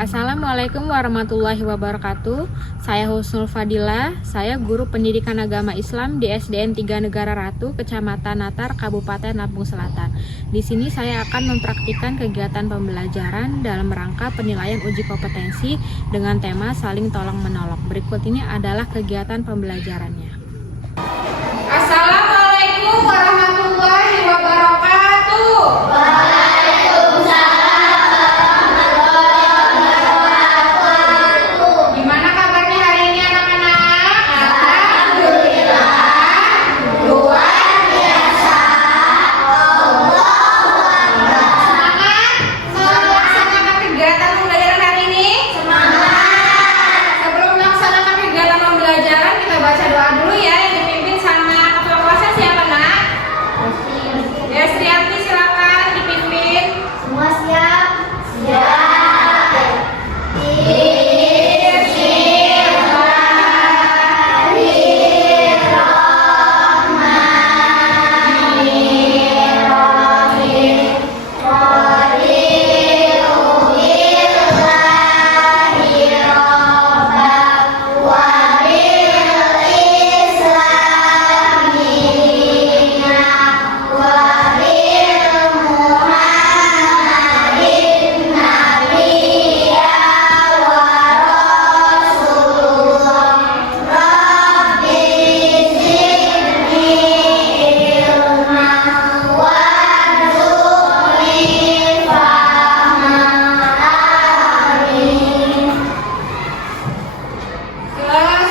Assalamualaikum warahmatullahi wabarakatuh. Saya Husnul Fadila, saya guru pendidikan agama Islam di SDN 3 Negara Ratu, Kecamatan Natar, Kabupaten Lampung Selatan. Di sini saya akan mempraktikkan kegiatan pembelajaran dalam rangka penilaian uji kompetensi dengan tema saling tolong-menolong. Berikut ini adalah kegiatan pembelajarannya. Assalamualaikum warahmatullahi wabarakatuh. Gimana kabarnya hari ini anak-anak? Alhamdulillah. Luar biasa. Semangat? Melaksanakan kegiatan pembelajaran hari ini? Semangat. Sebelum melaksanakan kegiatan pembelajaran, kita baca doa dulu ya, yang dipimpin sama ketua kelasnya siapa, Nak? Destrianti, silakan dipimpin. Semua siap? Siap.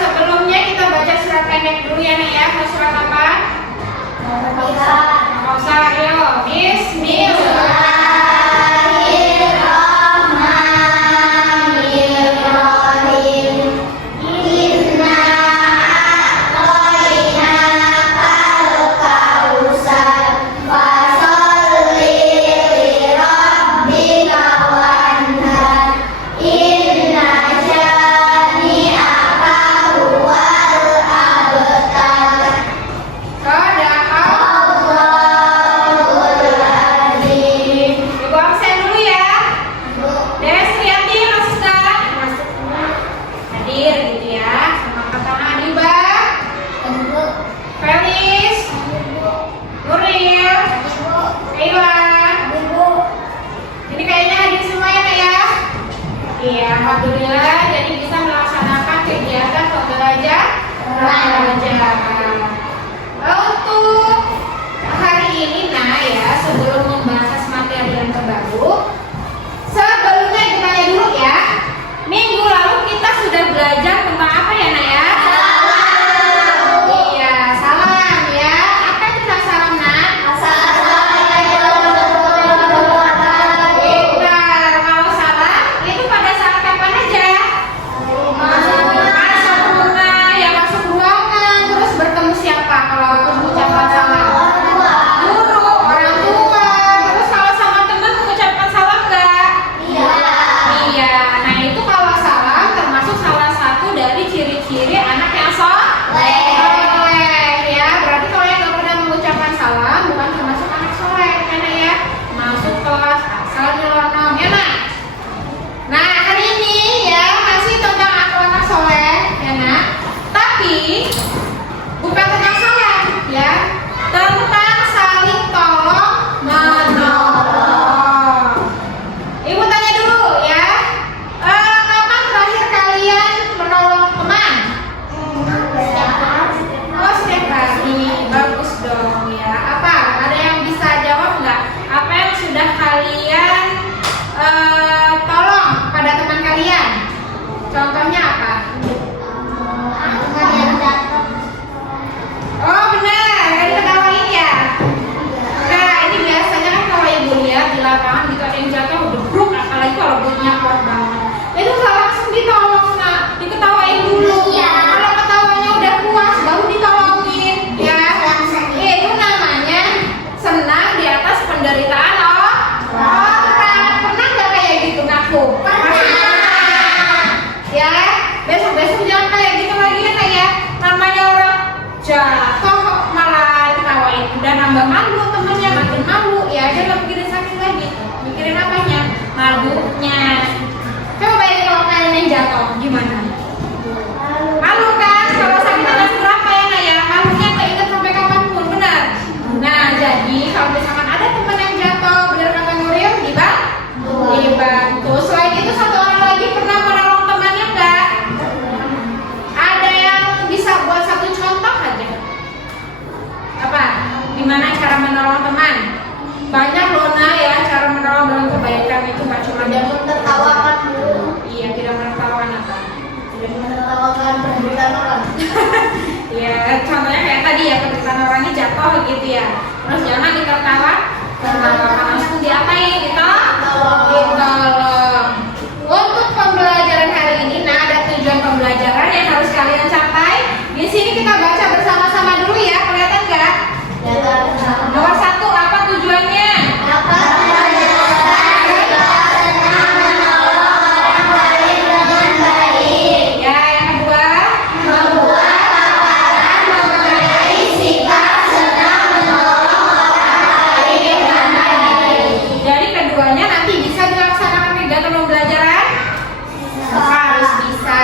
Sebelumnya kita baca surat pendek dulu ya, Nek ya. Mau surat apa? Nggak usah, ayo. Bismillah. Ibu absen dulu ya. Destrianti masuk kan? Hadir gitu ya. Sama kata Adiba, Felis, Nuril, Kayla. Ini kayaknya hadir semua ya, Nek ya? Iya, alhamdulillah. Jadi bisa melaksanakan kegiatan pembelajaran. Untuk hari ini, nah ya, sebelum membahas materi yang terbaru, sebelumnya ditanya dulu ya. Minggu lalu kita sudah belajar tentang apa ya, Nak ya? Iya, salam ya. Apa itu salam, Nak? Benar, kalau salam itu pada saat kapan aja? Masuk rumah, ya masuk ruangan, terus bertemu siapa kalau mengucapkan salam? Guru, orang tua. pelajaran itu nggak cuma Tidak menertawakan Bu. iya, tidak menertawakan apa. Tidak menertawakan penderitaan orang. Ya, contohnya kayak tadi ya, penderitaan orangnya jatuh gitu ya. Terus jangan ditertawakan, langsung diapain? Ditolong. Untuk pembelajaran hari ini, nah ada tujuan pembelajaran yang harus kalian capai. Di sini kita baca bersama-sama dulu ya, kelihatan nggak? Nomor 1, apa tujuannya? Ya, yang kedua, jadi keduanya nanti bisa dilaksanakan kegiatan pembelajaran? Harus bisa.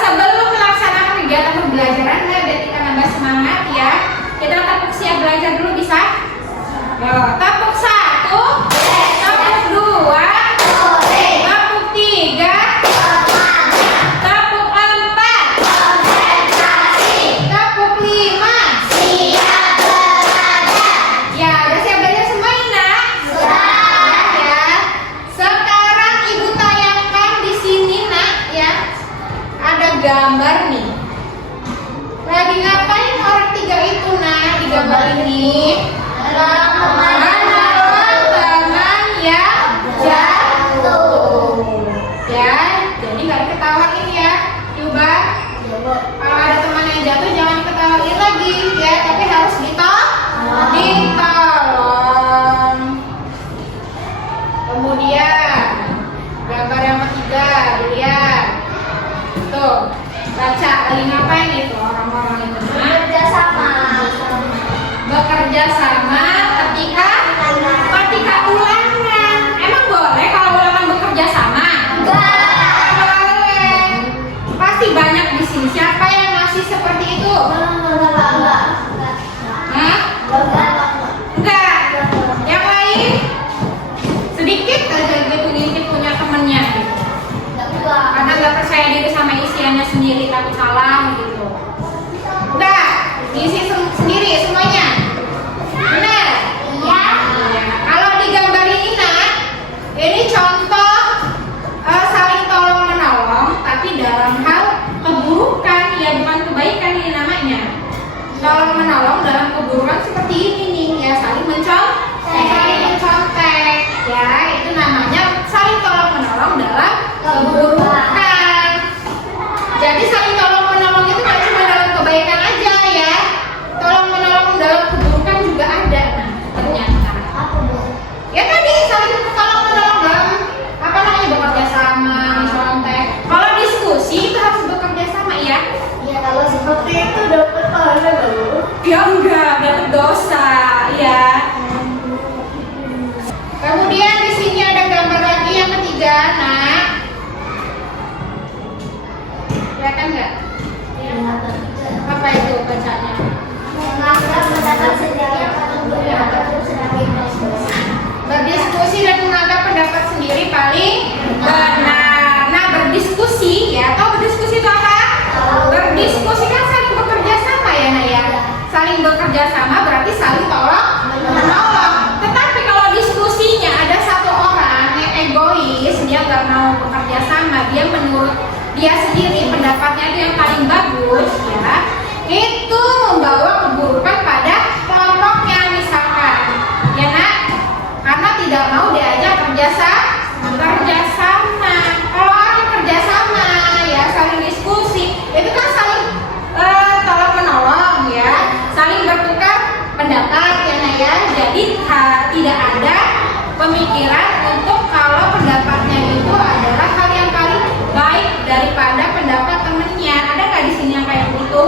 Sebelum melaksanakan kegiatan pembelajaran, biar kita nambah semangat ya, kita tepuk siap belajar dulu bisa? Yo, tepuk 1, tepuk 2, tepuk 3, tepuk 4, tepuk 5. Ya, udah siap belajar semua ini nak? Ya. Sekarang ibu tayangkan di sini nak ya. Ada gambar nih. Lagi ngapain orang 3 itu nak di gambar ini? Menolong teman yang jatuh. Ya, jadi nggak diketawain ya. Coba kalau ada teman yang jatuh jangan diketawain lagi ya, tapi harus ditolong. Kemudian gambar yang ketiga dilihat. Tuh, baca lagi ngapain itu orang-orang itu? Bekerja sama ketika ulangan. Emang boleh kalau ulangan bekerja sama? Boleh. Pasti banyak di sini. Siapa yang masih seperti itu? Hah? Enggak. Yang lain? Sedikit aja gitu ngintip punya temennya gitu. Karena nggak percaya diri sama isiannya sendiri, takut salah gitu. Udah, diisi sendiri semuanya. Benar? Iya. Kalau di gambar ini nak, ini contoh saling tolong menolong, tapi dalam hal keburukan ya, bukan kebaikan ini namanya. Tolong menolong dalam keburukan seperti ini nih ya, saling mencontek ya, itu namanya saling tolong menolong dalam keburukan. Jadi saling tolong menolong itu nggak cuma dalam kebaikan aja ya, tolong menolong dalam keburukan juga ada. Nah, ternyata ya tadi saling tolong menolong dalam apa namanya, bekerja sama, contek. Kalau diskusi itu harus bekerja sama ya. Ya kalau seperti itu dapat pahala baru. Ya enggak, dapat dosa ya. Kemudian di sini ada gambar lagi yang ketiga, nak. Kelihatan nggak? Apa itu bacanya? Berdiskusi dan menganggap pendapat sendiri paling benar. Nah, berdiskusi ya, atau berdiskusi itu apa? Berdiskusi kan saling bekerja sama ya, nak ya. Saling bekerja sama berarti saling tolong menolong. Tetapi kalau diskusinya ada satu orang yang egois, dia nggak mau bekerja sama, dia menurut dia sendiri pendapatnya itu yang paling bagus ya, itu membawa keburukan pada kelompoknya misalkan ya nak, karena tidak mau diajak kerja sama. Kalau orang kerja sama ya, saling diskusi, itu kan saling tolong menolong ya, saling bertukar pendapat ya nak ya. Jadi tidak ada pemikiran untuk kalau pendapatnya itu adalah hal yang paling baik daripada pendapat temennya. Ada nggak di sini yang kayak begitu?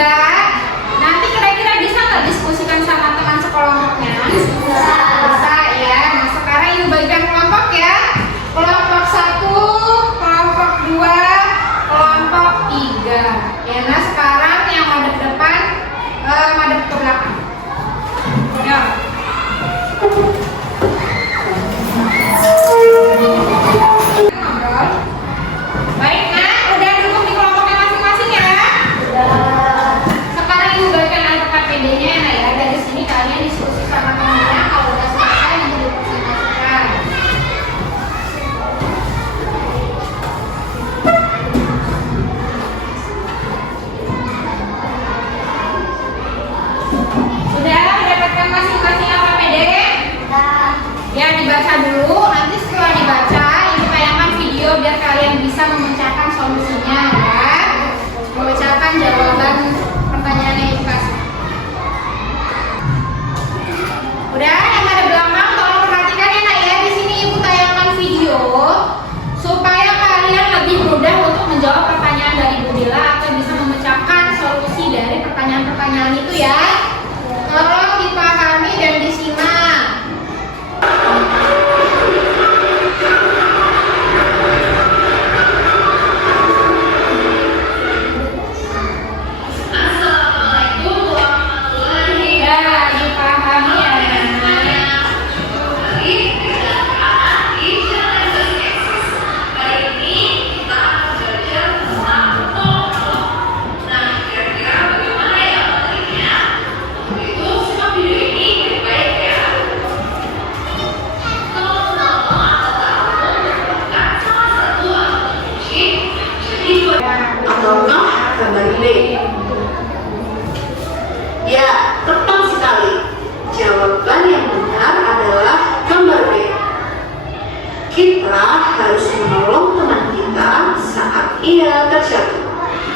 Enggak. Nanti kira-kira bisa nggak diskusikan sama teman sekelompoknya? Bisa ya. Nah sekarang ibu bagikan kelompok ya. Kelompok 1, kelompok 2, kelompok 3. Ya, nah sekarang yang madep depan, madep ke belakang. Ya. Ngobrol. Baik, nah udah duduk di kelompoknya masing-masing ya. Sekarang ibu bagikan LKPD-nya ya, nah ya. Dari sini kalian diskusi sama temannya. Kalau udah selesai nanti dipresentasikan. Sudah mendapatkan masing-masing LKPD? Ya dibaca dulu. Nanti setelah dibaca, ibu tayangkan video biar kalian bisa memecahkan solusinya ya. Memecahkan jawaban pertanyaan yang ibu kasih. Udah, yang ada belakang tolong perhatikan ya nak ya. Di sini ibu tayangkan video supaya kalian lebih mudah untuk menjawab pertanyaan dari Bu Dila atau bisa memecahkan solusi dari pertanyaan-pertanyaan itu ya. Tolong dipahami dan disimak. Ya, dipahami ya. Ataukah gambar B? Ya, tepat sekali. Jawaban yang benar adalah gambar B. Kita harus menolong teman kita saat ia terjatuh.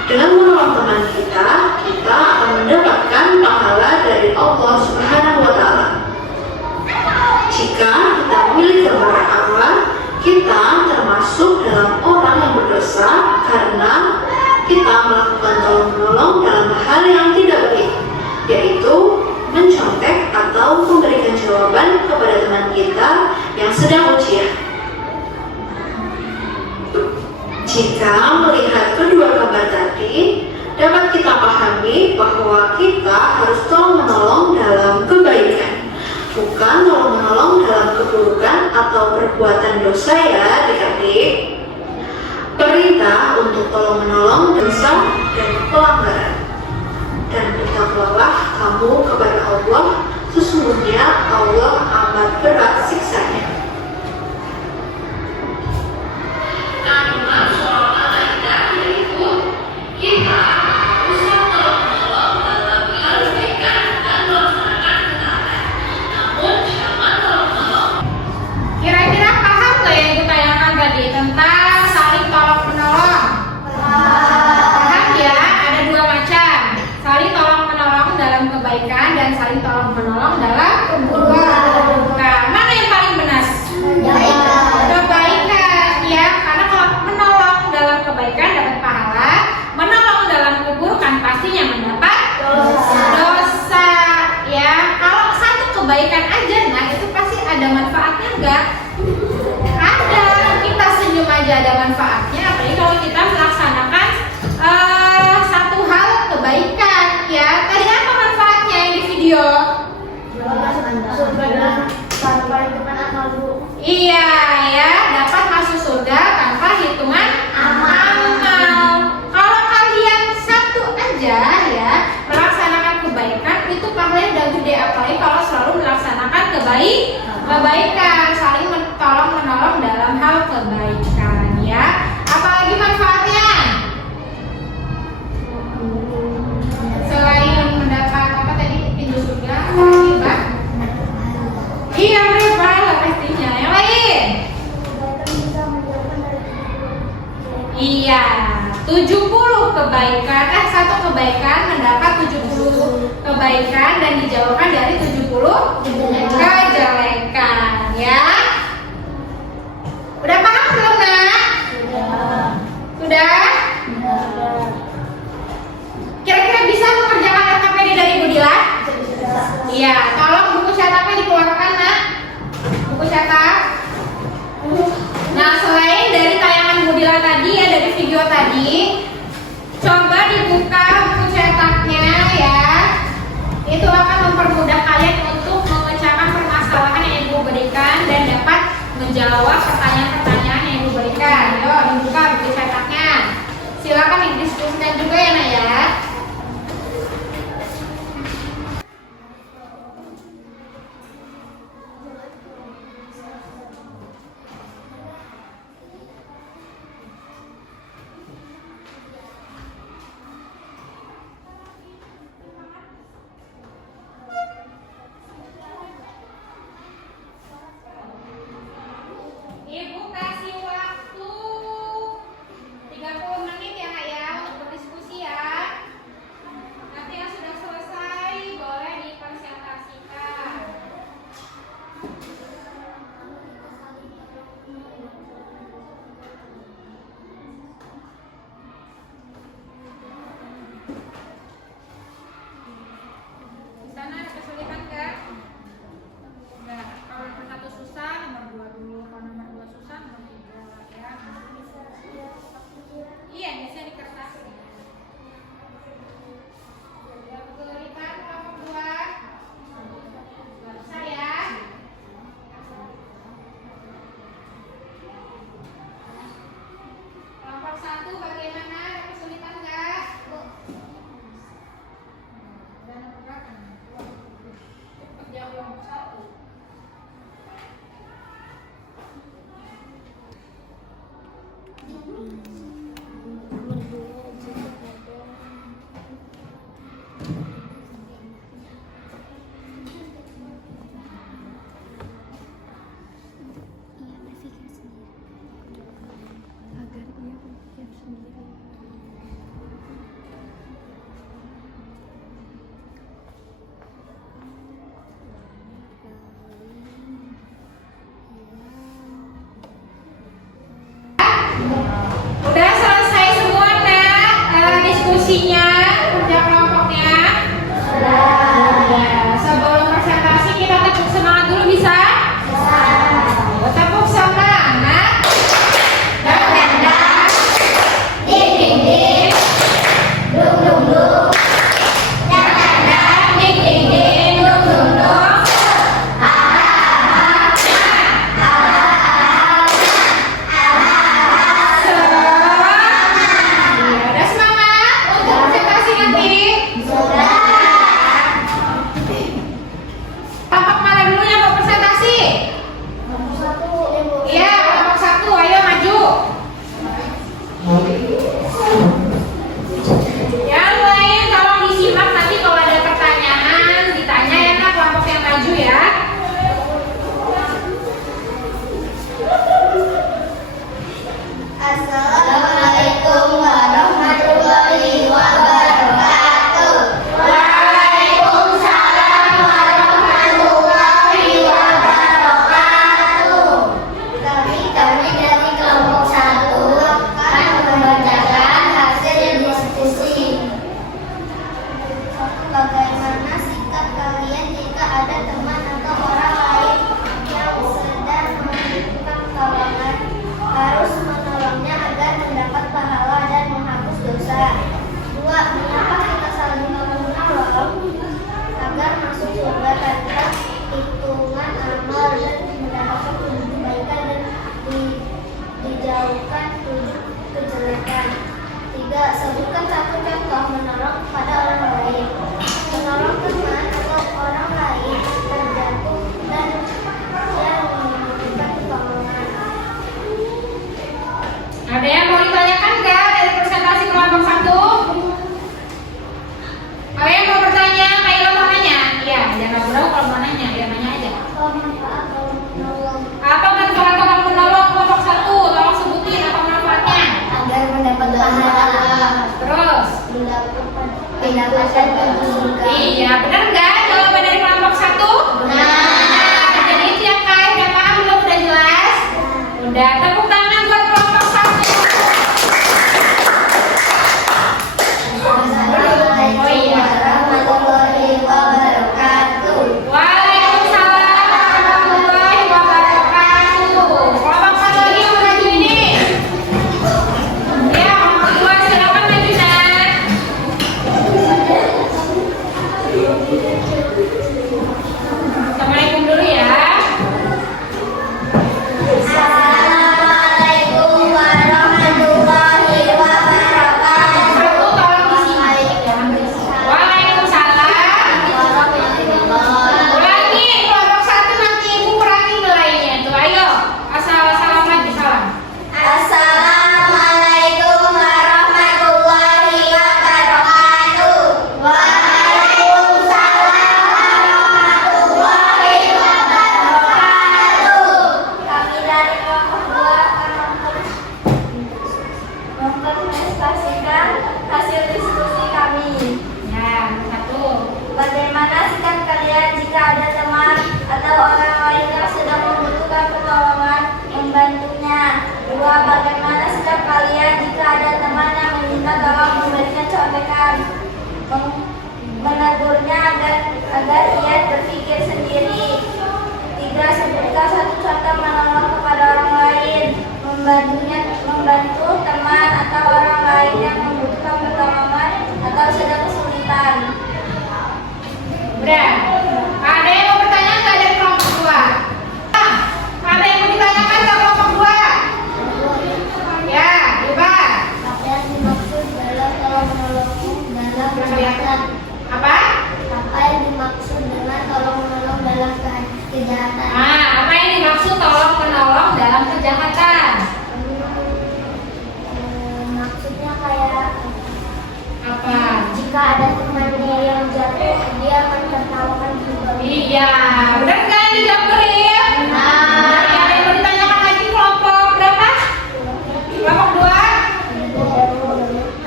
Dengan menolong teman kita, kita akan mendapatkan pahala dari Allah Subhanahu wa Ta'ala. Jika kita memilih gambar A, kita termasuk dalam orang yang berdosa karena kita melakukan tolong-menolong dalam hal yang tidak baik, yaitu mencontek atau memberikan jawaban kepada teman kita yang sedang ujian. Jika melihat kedua gambar tadi, dapat kita pahami bahwa kita harus tolong-menolong dalam kebaikan, bukan tolong-menolong dalam keburukan atau perbuatan dosa ya adik-adik. Perintah untuk tolong-menolong dosa dan pelanggaran. Dan bertakwalah kamu kepada Allah, sesungguhnya Allah amat berat siksanya. Kira-kira paham nggak yang ibu tayangkan tadi tentang saling tolong menolong? Paham ya? Ada dua macam, saling tolong menolong dalam kebaikan dan saling tolong menolong dalam keburukan. Mana yang paling benar? Kebaikan ya, karena kalau menolong dalam kebaikan dapat pahala, menolong dalam keburukan pastinya mendapat dosa ya. Kalau satu kebaikan aja, nah itu pasti ada manfaatnya enggak? Ada, kita senyum aja ada manfaatnya, apalagi kalau kita melaksanakan satu hal kebaikan ya. Tadi apa manfaatnya yang di video? Iya ya, dapat masuk surga tanpa hitungan amal. Kalau kalian satu aja ya melaksanakan kebaikan, itu pahalanya udah gede, apalagi kalau selalu melaksanakan kebaikan, saling tolong menolong dalam hal kebaikan ya. Apalagi manfaatnya? Selain mendapat apa tadi, pintu surga, apalagi Mbak? Iya, berapa pastinya. Yang lain? Iya, 70 kebaikan, satu kebaikan mendapat 70 kebaikan dan dijauhkan dari 70 kejelekan ya. Udah paham belum nak? Sudah? Kira-kira bisa Iya, tolong buku cetaknya dikeluarkan, Nak. Buku cetak. Nah, selain dari tayangan Budila tadi ya, dari video tadi, coba dibuka buku cetaknya ya. Itu akan mempermudah kalian untuk memecahkan permasalahan yang Ibu berikan dan dapat menjawab pertanyaan-pertanyaan yang Ibu berikan. Yuk, dibuka buku cetaknya. Silakan didiskusikan juga ya, Nak ya. Ibu kasih waktu 30 menit ya, Kak ya, untuk berdiskusi ya. Nanti yang sudah selesai boleh dipresentasikan. Di sana ada kesulitan nggak? Enggak. Kalau nomor 1 susah, nomor 2 dulu. Kalau nomor 2 susah, nomor 3 ya. Iya, biasanya di kertas. Sudah kesulitan kelompok 2. Nggak usah ya. Kelompok 1 bagaimana? Ada kesulitan nggak? Dan nomor berapa? Cepat jawab kelompok 1. Udah selesai semua, Nak, diskusinya, kerja kelompoknya? Sudah. Sebelum presentasi kita tepuk semangat dulu bisa? Bisa. Tepuk semangat. Dang, ding ding ding. Dung dung dung. Dang, ding ding ding. Dung dung dung. Ada semangat untuk presentasi nanti? Sudah. Tampak mana dulu yang mau presentasi? Nomor 1, Ibu. Iya, kelompok 1, ayo maju. Yang lain tolong disimak, nanti kalau ada pertanyaan ditanya ya, Nak, kelompok yang maju ya. Assalamualaikum warahmatullahi wabarakatuh. Waalaikumsalam warahmatullahi wabarakatuh. Kami dari kelompok 1 akan membacakan hasil diskusi. Bagaimana sikap kalian jika ada teman atau orang lain yang sedang membutuhkan pertolongan? Harus menolongnya agar mendapat pahala dan menghapus dosa. 2. Mengapa kita saling menolong? Agar masuk surga tanpa hitungan amal dan mendapatkan 7 kebaikan dan dijauhkan 7 kejelekan. 3. Sebutkan satu contoh menolong kepada orang lain. Menolong teman atau orang lain terjatuh dan yang membutuhkan pertolongan. Ada yang mau ditanyakan nggak dari presentasi kelompok 1? Ada yang mau bertanya? Kaila mau nanya? Iya, jangan ragu-ragu kalau mau nanya, dia nanya aja. Apa manfaat kalau menolong? Apa manfaat kalau menolong kelompok 1? Tolong sebutin apa manfaatnya. Agar mendapat pahala. Terus? Mendapatkan surga. Iya, benar nggak jawaban dari kelompok 1? Nah, jadi itu ya, Kak. Udah paham belum? Udah jelas? Udah, tepuk tangan buat kelompok 1. Assalamualaikum warahmatullahi wabarakatuh. agar ia berpikir sendiri. 3. Sebutkan satu contoh menolong kepada orang lain, membantu teman atau orang lain yang membutuhkan pertolongan atau sedang kesulitan. Udah. Ada yang mau bertanya nggak dari kelompok 2? Ada yang mau ditanyakan ke kelompok 2? Ya, bebas. Apa yang dimaksud dalam tolong menolong dalam kejahatan? Apa? Apa yang dimaksud dengan tolong menolong dalam kejahatan? Apa yang dimaksud tolong menolong dalam kejahatan? Maksudnya kayak Apa? jika ada temannya yang jatuh, dia akan tertawakan juga. Iya, benar nggak dijawab Nuril? Ada yang mau ditanyakan lagi kelompok berapa? Kelompok 2?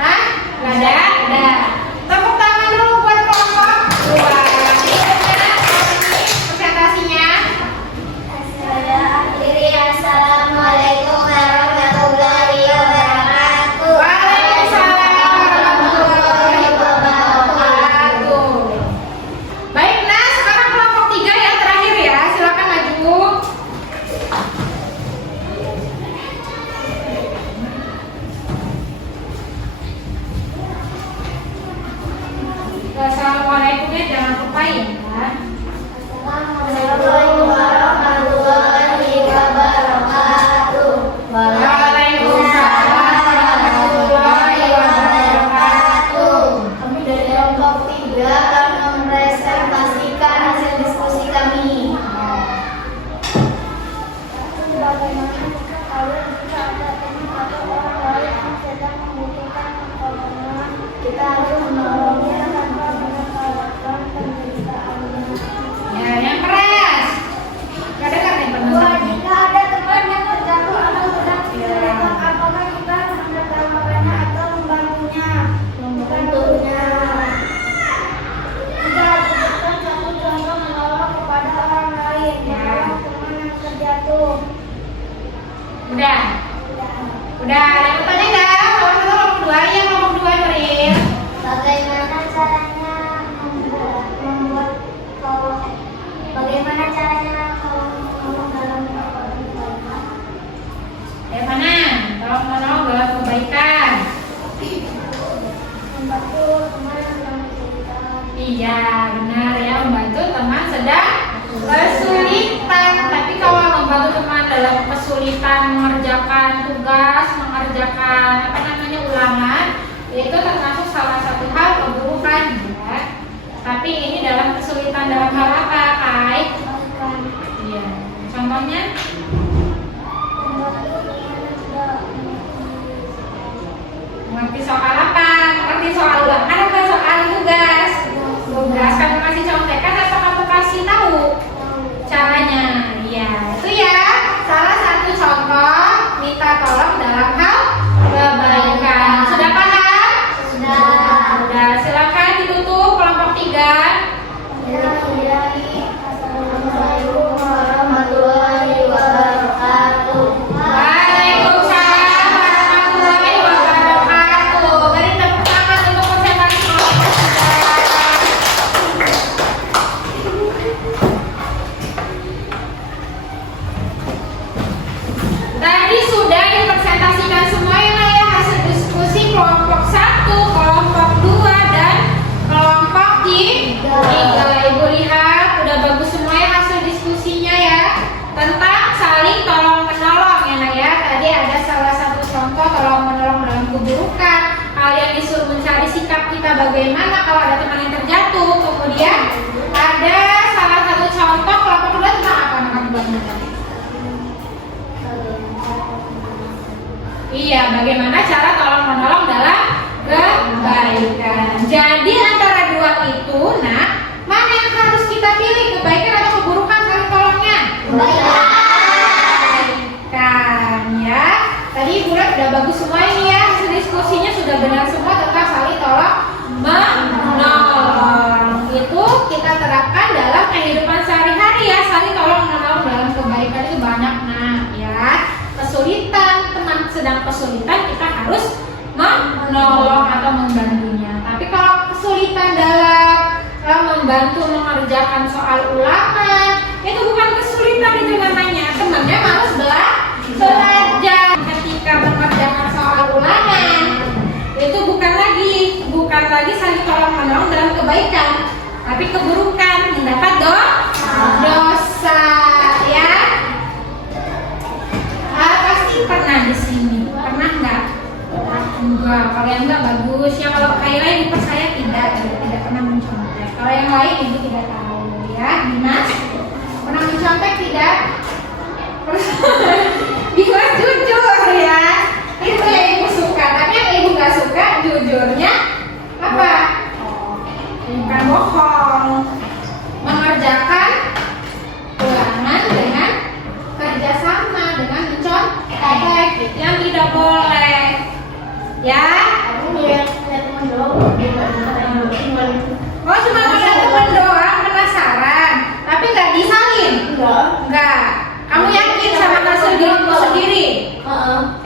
Hah? Nggak ada? Ada. Tepuk tangan dulu buat kelompok 2. Presentasinya. Saya akhiri. Assalamualaikum warahmatullahi wabarakatuh. Waalaikumsalam warahmatullahi wabarakatuh. Baik, nah sekarang kelompok 3 yang terakhir ya. Silakan maju. Assalamualaikum ya, jangan lupa ya. Assalamualaikum warahmatullahi wabarakatuh. Waalaikumsalam warahmatullahi wabarakatuh. Kami dari kelompok 3 akan mempresentasikan hasil diskusi kami. Bagaimana kalau jika ada teman atau orang lain yang sedang membutuhkan pertolongan, kita harus menolongnya tanpa menertawakan penderitaannya. Ya, yang keras. Gak dengar nih teman-teman. Jika ada teman yang terjatuh atau sedang kesulitan, apakah kita harus menertawakannya atau membantunya? Membantunya. Kita berikan satu contoh menolong kepada orang lain, menolong teman yang terjatuh. Udah. Udah, ada yang bertanya nggak? Kelompok 1, kelompok 2, yang kelompok 2 Nuril. Bagaimana caranya membuat bagaimana caranya menolong dalam kebaikan? Dari mana? Tolong menolong dalam kebaikan. Membantu teman yang sedang kesulitan. Iya, benar ya, membantu teman sedang kesulitan. Tapi kalau membantu teman dalam kesulitan mengerjakan tugas, mengerjakan ulangan, itu termasuk salah satu hal keburukan ya. Tapi ini dalam kesulitan dalam hal apa, Kai? Iya. Contohnya? Mengerti soal apa? Mengerti soal ulangan atau soal tugas? Tugas kamu kasih contekan atau kamu kasih tahu caranya? Iya, itu ya salah satu contoh minta tolong dalam hal kebaikan. Sudah paham? Sudah. Silakan ditutup kelompok 3. Assalamualaikum warahmatullahi wabarakatuh. Waalaikumsalam warahmatullahi wabarakatuh. Beri tepuk tangan untuk presentasi kelompok 3. Tadi sudah dipresentasikan semuanya ya hasil diskusi kelompok 1, kelompok 2 dan kelompok 3. Ibu lihat udah bagus semua ya hasil diskusinya ya tentang saling tolong menolong ya Nak ya. Tadi ada salah satu contoh tolong menolong dalam keburukan. Kalian disuruh mencari sikap kita bagaimana kalau ada teman yang terjatuh. Kemudian ada salah satu contoh kelompok 2 tentang apa Nak Bang? Iya, bagaimana cara tolong menolong dalam kebaikan. Jadi antara dua itu, nah, mana yang harus kita pilih, kebaikan atau keburukan saling tolongnya? Kebaikan ya. Tadi Ibu lihat udah bagus semua ini ya. Hasil diskusinya sudah benar semua tentang saling tolong menolong. Itu kita terapkan dalam kehidupan sehari-hari ya. Saling tolong menolong dalam kebaikan itu banyak nah ya. Kesulitan, teman sedang kesulitan kita harus menolong atau membantunya. Tapi kalau kesulitan dalam membantu mengerjakan mengerjakan soal ulangan. Itu bukan kesulitan, itu namanya temannya malas belajar. Ketika mengerjakan soal ulangan, itu bukan lagi saling tolong menolong dalam kebaikan, tapi keburukan, mendapat dosa ya. Pasti pernah di sini, pernah nggak? Enggak, kalau yang enggak bagus ya. Kalau lain dipercaya tidak pernah mencontek. Kalau yang lain ibu tidak tahu ya. Dimas pernah mencontek tidak? Dimas jujur ya. Itu yang ibu suka. Tapi yang ibu nggak suka jujurnya apa? Bukan bohong. Mengerjakan ulangan dengan kerjasama, dengan mencontek yang tidak boleh. Ya, Aku lihat teman doang. oh cuma ngeliat temen doang, penasaran, tapi nggak disalin? Nggak. Kamu yakin sama hasil dirimu sendiri?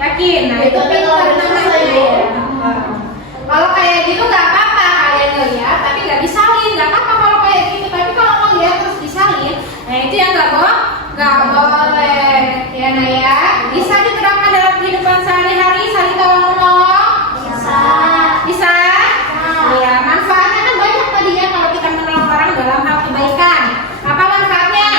Yakin? Nah itu pintar namanya. Kalau kayak gitu nggak apa-apa kalian ngeliat, tapi nggak disalin. Nggak apa-apa kalau kayak gitu, tapi kalau ngeliat terus disalin, nah itu yang nggak boleh. Ya Naya, bisa diterapkan dalam kehidupan sehari-hari, saling tolong-menolong. Bisa? Ya, manfaatnya kan banyak tadi ya kalau kita menolong orang dalam hal kebaikan. Apa manfaatnya?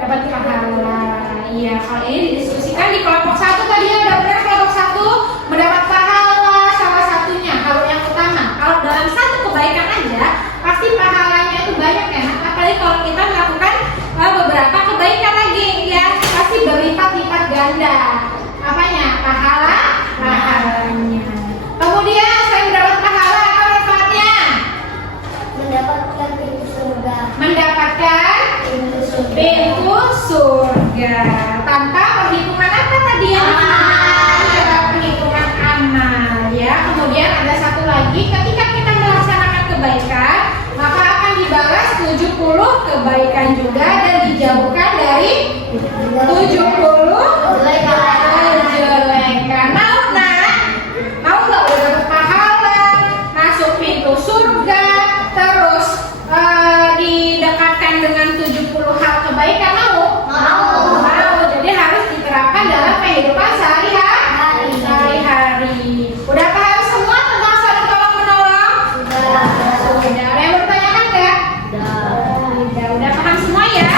Dapat pahala. Iya, kalau ini didiskusikan di kelompok 1 tadi ya, udah benar kelompok 1 mendapat pahala salah satunya, hal yang utama. Kalau dalam satu kebaikan aja, pasti pahalanya itu banyak ya. Apalagi kalau kita melakukan beberapa kebaikan lagi ya, pasti berlipat-lipat ganda. Apanya? Pahalanya. Kemudian saya mendapat pahala, apa manfaatnya? Mendapatkan pintu surga. Mendapatkan pintu surga tanpa perhitungan apa tadi ya? Tanpa perhitungan amal ya. Kemudian ada satu lagi, ketika kita melaksanakan kebaikan, maka akan dibalas 70 kebaikan juga dan dijauhkan dari 70 kejelekan. Mau nggak udah dapat pahala, masuk pintu surga, terus didekatkan dengan 70 hal kebaikan? Mau. Jadi harus diterapkan dalam kehidupan sehari-hari. Udah paham semua tentang saling tolong menolong? Sudah. Ada yang bertanyakan nggak? Udah paham semua ya?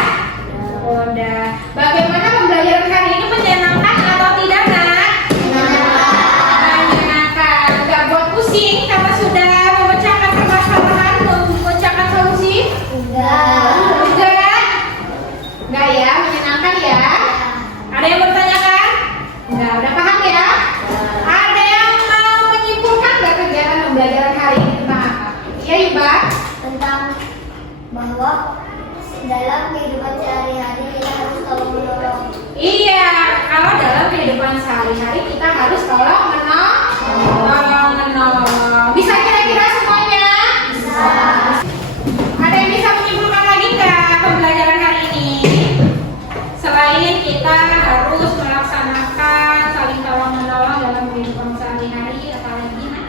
Udah. Bagaimana pembelajaran hari ini, menyenangkan atau tidak, Nak? Menyenangkan. Nggak buat pusing karena sudah memecahkan permasalahan, memecahkan solusi? Enggak ya, menyenangkan ya? Ada yang bertanyakan? Enggak, udah paham ya? Ada yang mau menyimpulkan nggak kegiatan pembelajaran hari ini tentang apa? Ya Iba? Tentang bahwa dalam kehidupan sehari-hari kita harus tolong menolong. Iya, kalau dalam kehidupan sehari-hari kita harus tolong menolong. Bisa kira-kira semuanya? Bisa. Ada yang bisa menyimpulkan lagi nggak pembelajaran hari ini? Selain kita harus melaksanakan saling tolong menolong dalam kehidupan sehari-hari, apalagi Nak?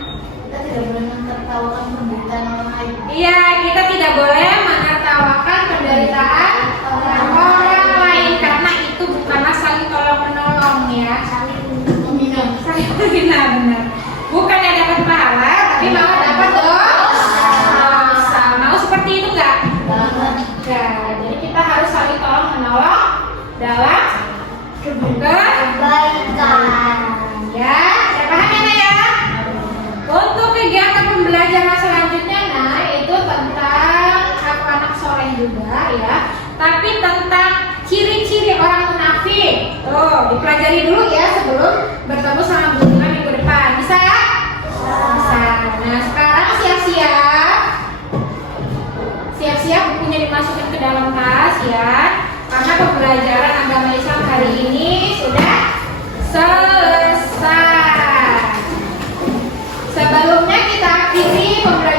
Kita tidak boleh menertawakan penderitaan orang lain. Iya, kita tidak boleh menertawakan penderitaan orang lain karena itu bukanlah saling tolong menolong ya. Saling menghina, benar. Bukan yang dapat pahala, tapi malah dapat dosa. Mau seperti itu nggak? Enggak. Jadi kita harus saling tolong menolong dalam kebaikan. Ya, udah paham ya Nak ya? Untuk kegiatan pembelajaran selanjutnya Nah, itu tentang aku anak soleh juga ya. Tapi tentang ciri-ciri orang munafik. Tuh, dipelajari dulu ya sebelum bertemu sama Bu Bunga minggu depan. Bisa ya? Bisa. Nah, sekarang siap-siap. Siap-siap bukunya dimasukin ke dalam tas ya. Karena pembelajaran agama Islam hari ini sudah selesai. Sebelumnya kita akhiri pembelajaran